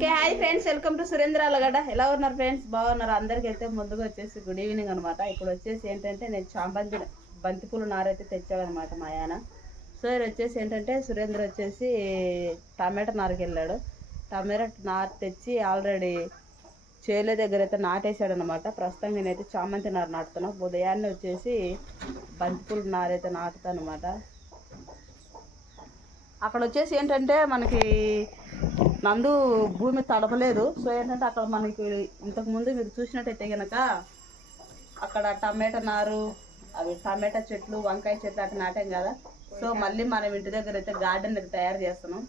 Okay hi friends, welcome to Surendra Allagadda. ఎలా ఉన్నారు friends? బాగున్నారు? అందరికైతే ముందుగా వచ్చేసి గుడ్ ఈవినింగ్ అనమాట. ఇప్పుడు వచ్చేసి ఏంటంటే నేను బంతిపూలు నారైతే తెచ్చాడనమాట మా ఆయన. సో ఇది వచ్చేసి ఏంటంటే సురేంద్ర వచ్చేసి టమాటా నారుకి వెళ్ళాడు. టమాటా నారు తెచ్చి ఆల్రెడీ చేలే దగ్గర అయితే నాటేసాడు అనమాట. ప్రస్తుతం నేనైతే చామంతి నారు నాటుతున్నా. ఉదయాన్నే వచ్చేసి బంతిపూలు నారైతే నాటుతాను అనమాట. అక్కడ వచ్చేసి ఏంటంటే మనకి నందు భూమి తడపలేదు. సో ఏంటంటే అక్కడ మనకి ఇంతకుముందు మీరు చూసినట్టయితే కనుక అక్కడ టమాటా నారు, అవి టమాటా చెట్లు, వంకాయ చెట్లు అట్లా నాటాం కదా. సో మళ్ళీ మనం ఇంటి దగ్గర అయితే గార్డెన్ అయితే తయారు చేస్తున్నాం.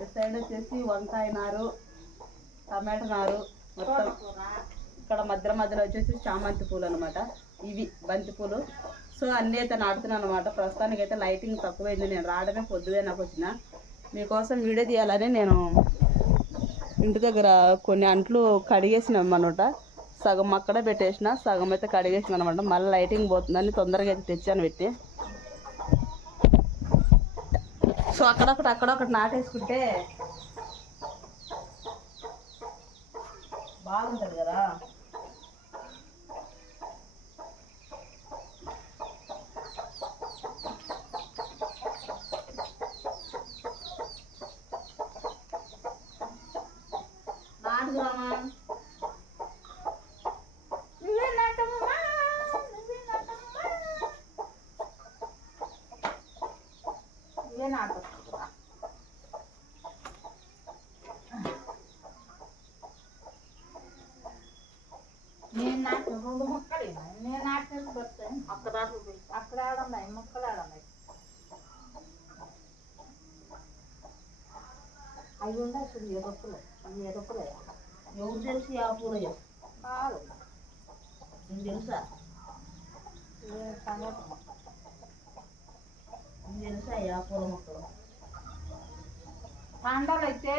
ఇటు సైడ్ వచ్చేసి వంకాయ నారు, టమాటా నారు మొత్తం. ఇక్కడ మధ్యలో వచ్చేసి చామంతి పూలు అనమాట. ఇవి బంతి పూలు. సో అన్నీ అయితే నాటుతున్నాను అనమాట. ప్రస్తుతానికి అయితే లైటింగ్ తక్కువైంది. నేను రావడమే పొద్దుదే నాకు వచ్చిన. మీకోసం వీడియో తీయాలని నేను ఇంటి దగ్గర కొన్ని అంట్లు కడిగేసినాం అనమాట. సగం అక్కడే పెట్టేసిన, సగం అయితే కడిగేసిన అనమాట. మళ్ళీ లైటింగ్ పోతుందని తొందరగా అయితే తెచ్చాను పెట్టి. సో అక్కడొకటి నాటేసుకుంటే బాగుంటుంది కదా. నాటుదామా? నువ్వే నాటమ్మా, నువ్వే నాటు. నేను నాటు 2 మొక్కలు నేను నాటేసి పడతాను. అక్కడ ఆడున్నాయి మొక్కలు, ఆడున్నాయి. అవి ఉండాల్సింది ఎదొక్కలు. అవి ఎదొక్కలే. ఎవరు తెలిసి ఆ పూరయ్యో కాదు, నీకు తెలుసా? టమాటా మొక్క నీకు తెలుసా? ఆ పూల మొక్కలు పంటలు అయితే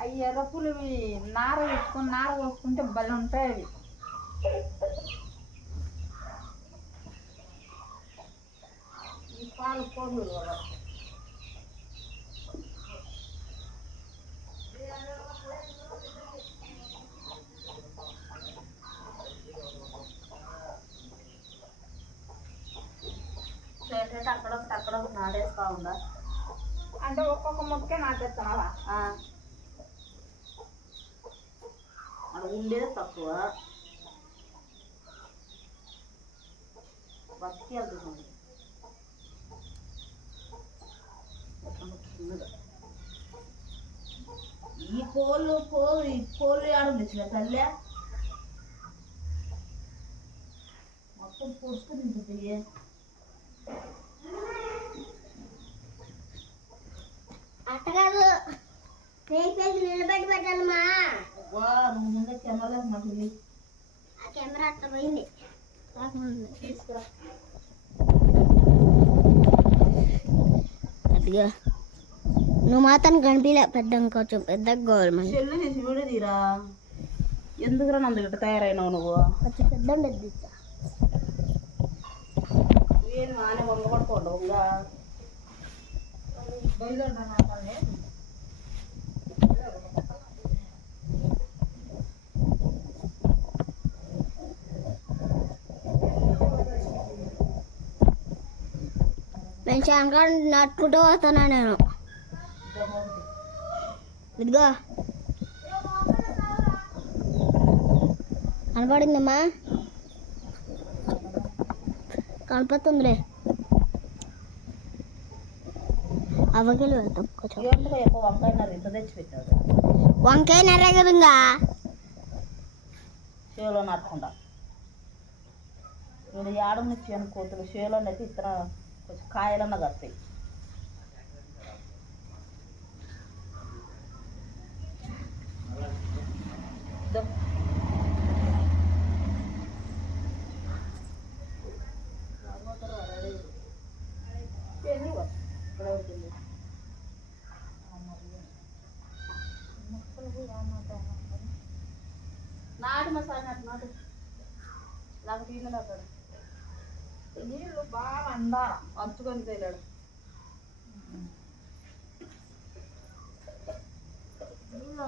అవి ఎర్రపులు నార వేసుకొని నార పోసుకుంటే భలే ఉంటాయి అవి. ఈ పాలు కోళ్ళు కదా. ఏంటంటే అక్కడొకటి నాటేస్తా ఉందా అంటే ఒక్కొక్క మొక్కే నాటేస్తున్నావా? అది ఉండేది తక్కువ, బతికి వెళ్తుంది. ఈ కోళ్ళు ఆడలు తెచ్చిన తల్లి మొత్తం పొడుచుకుని తింటుంది. అట్టగాదు నిలబెట్టి పెట్టాలమ్మా. నువ్వు ముందే కెమెరాలకు మంచిది. ఆ కెమెరా అట్ట పోయింది. తీసుకురా. అదిగా నువ్వు మాత్రం కనిపించలే. పెద్ద కొంచెం పెద్దగా కావాలి మన చెల్లు చేసి వీడియో తీరా. ఎందుకురా నందు గిట్ట తయారైనావు నువ్వు? కొంచెం పెద్ద ఉండద్ది. ఏం ఆనే వంగ పడుకోండు ఇంకా నేను శంకర్ నట్టుకుంటూ పోతున్నా నేను. ఇదిగో కనపడిందమ్మా, కనపడుతుందిలే. అవగలు వెళ్తాం కొంచెం. వంకాయ నర్ర ఇంత తెచ్చి పెట్టాడు. వంకాయ నర్రే కదంగా షేలో నడకుండా వీడు ఏడనిచ్చి అని కోతులు షేలో అయితే ఇతర కొంచెం కాయలన్నా కడతాయి. నాటు మసాలా నాటు నాకు తీయలేదు. నీళ్ళు బాగా అందాల అంచుకొని తేలాడు. నీళ్ళు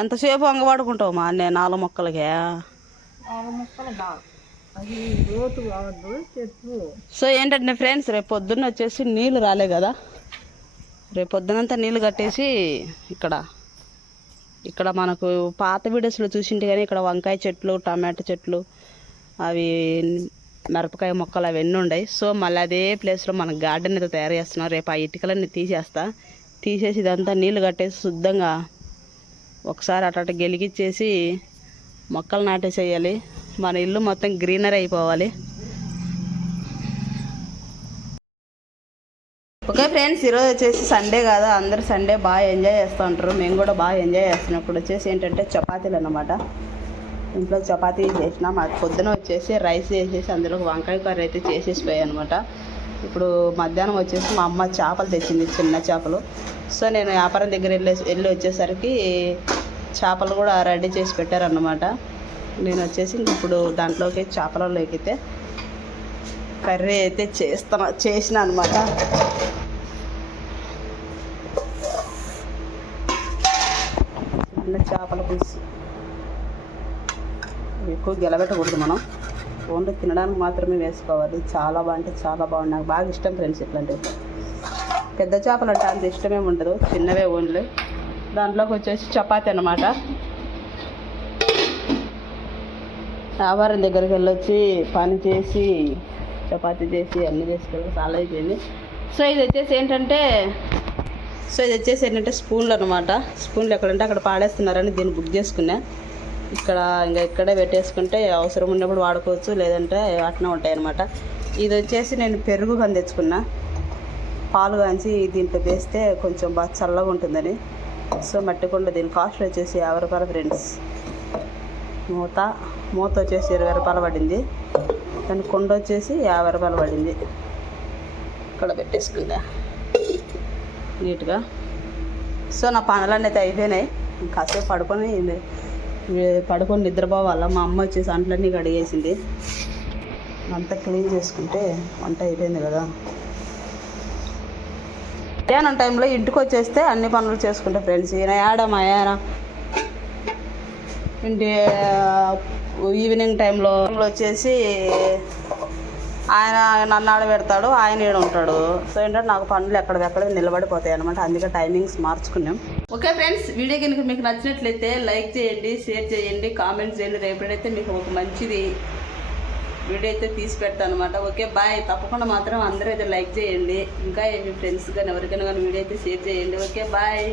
ఎంతసేపు వంగవాడుకుంటావు మా నేను 4 మొక్కలకే. సో ఏంటంటే ఫ్రెండ్స్, రేపు పొద్దున్న వచ్చేసి నీళ్ళు రాలే కదా, రేపు పొద్దునంతా నీళ్ళు కట్టేసి ఇక్కడ మనకు పాత వీడియోస్లో చూసింటే కానీ ఇక్కడ వంకాయ చెట్లు, టమాటా చెట్లు, అవి మిరపకాయ మొక్కలు అవన్నీ ఉన్నాయి. సో మళ్ళీ అదే ప్లేస్లో మన గార్డెన్ అయితే తయారు చేస్తున్నాం. రేపు ఆ ఇటుకలన్నీ తీసేసి ఇదంతా నీళ్ళు కట్టేసి శుద్ధంగా ఒకసారి అటు గెలిగిచ్చేసి మొక్కలు నాటేసేయాలి. మన ఇల్లు మొత్తం గ్రీనరీ అయిపోవాలి. ఓకే ఫ్రెండ్స్, ఈరోజు వచ్చేసి సండే కదా, అందరు సండే బాగా ఎంజాయ్ చేస్తూ ఉంటారు. మేము కూడా బాగా ఎంజాయ్ చేస్తున్నాం. ఇప్పుడు వచ్చేసి ఏంటంటే చపాతీలు అన్నమాట. ఇంట్లో చపాతీ చేసినా, మాకు పొద్దున వచ్చేసి రైస్ చేసేసి అందులో వంకాయ కర్రీ అయితే చేసేసి పోయాయి అనమాట. ఇప్పుడు మధ్యాహ్నం వచ్చేసి మా అమ్మ చేపలు తెచ్చింది, చిన్న చేపలు. సో నేను వ్యాపారం దగ్గర వెళ్ళి వచ్చేసరికి చేపలు కూడా రెడీ చేసి పెట్టారన్నమాట. నేను వచ్చేసి ఇప్పుడు దాంట్లోకి చేపలలోకి అయితే కర్రీ అయితే చేసిన అనమాట. చిన్న చేపల పులుసు ఎక్కువ గెలబెట్టకూడదు, మనం ఓన్లీ తినడానికి మాత్రమే వేసుకోవాలి. చాలా బాగుంటే చాలా బాగుంది, నాకు బాగా ఇష్టం ఫ్రెండ్స్. ఇట్లాంటివి పెద్ద చేపలు అంటే అంత ఇష్టమేమి ఉండదు, చిన్నవే ఓన్లీ. దాంట్లోకి వచ్చేసి చపాతీ అన్నమాట. వ్యాపారం దగ్గరికి వెళ్ళొచ్చి పని చేసి చపాతీ చేసి అన్నీ చేసుకెళ్ళి చాలా అయిపోయింది. సో ఇది వచ్చేసి ఏంటంటే స్పూన్లు అనమాట. స్పూన్లు ఎక్కడంటే అక్కడ పాడేస్తున్నారని దీన్ని బుక్ చేసుకున్నా. ఇక్కడే పెట్టేసుకుంటే అవసరం ఉన్నప్పుడు వాడుకోవచ్చు, లేదంటే అట్నే ఉంటాయి అనమాట. ఇది వచ్చేసి నేను పెరుగు కానీ తెచ్చుకున్నా, పాలు కాంచి దీంట్లో వేస్తే కొంచెం బాగా చల్లగా ఉంటుందని. సో మట్టి కుండ, దీని కాస్ట్ వచ్చేసి 50 రూపాయలు ఫ్రెండ్స్. మూత వచ్చేసి 20 రూపాయలు పడింది. దాని కుండ వచ్చేసి 50 రూపాయలు పడింది. ఇక్కడ పెట్టేసుకుందా నీట్గా. సో నా పనులన్నీ అయితే అయిపోయినాయి. కాసేపు పడుకొని నిద్రపోవాలా. మా అమ్మ వచ్చేసి అంట్లన్నీ కడిగేసింది. అంతా క్లీన్ చేసుకుంటే వంట అయిపోయింది కదా. మధ్యాహ్నం టైంలో ఇంటికి వచ్చేస్తే అన్ని పనులు చేసుకుంటా ఫ్రెండ్స్. మా ఆయన ఈవినింగ్ టైంలో వచ్చేసి ఆయన నన్ను ఆడబెడతాడు, ఆయన ఈడ ఉంటాడు. సో ఏంటంటే నాకు పనులు ఎక్కడెక్కడ నిలబడిపోతాయి అనమాట. అందుకే టైమింగ్స్ మార్చుకున్నాం. ఓకే ఫ్రెండ్స్, వీడియో కనుక మీకు నచ్చినట్లయితే లైక్ చేయండి, షేర్ చేయండి, కామెంట్స్ చేయండి. రేపటికైతే మీకు ఒక మంచిది వీడియో అయితే తీసి పెడతాను అనమాట. Okay bye. తప్పకుండా మాత్రం అందరూ అయితే లైక్ చేయండి. ఇంకా మీ ఫ్రెండ్స్ కానీ ఎవరికైనా కానీ వీడియో అయితే షేర్ చేయండి. Okay bye.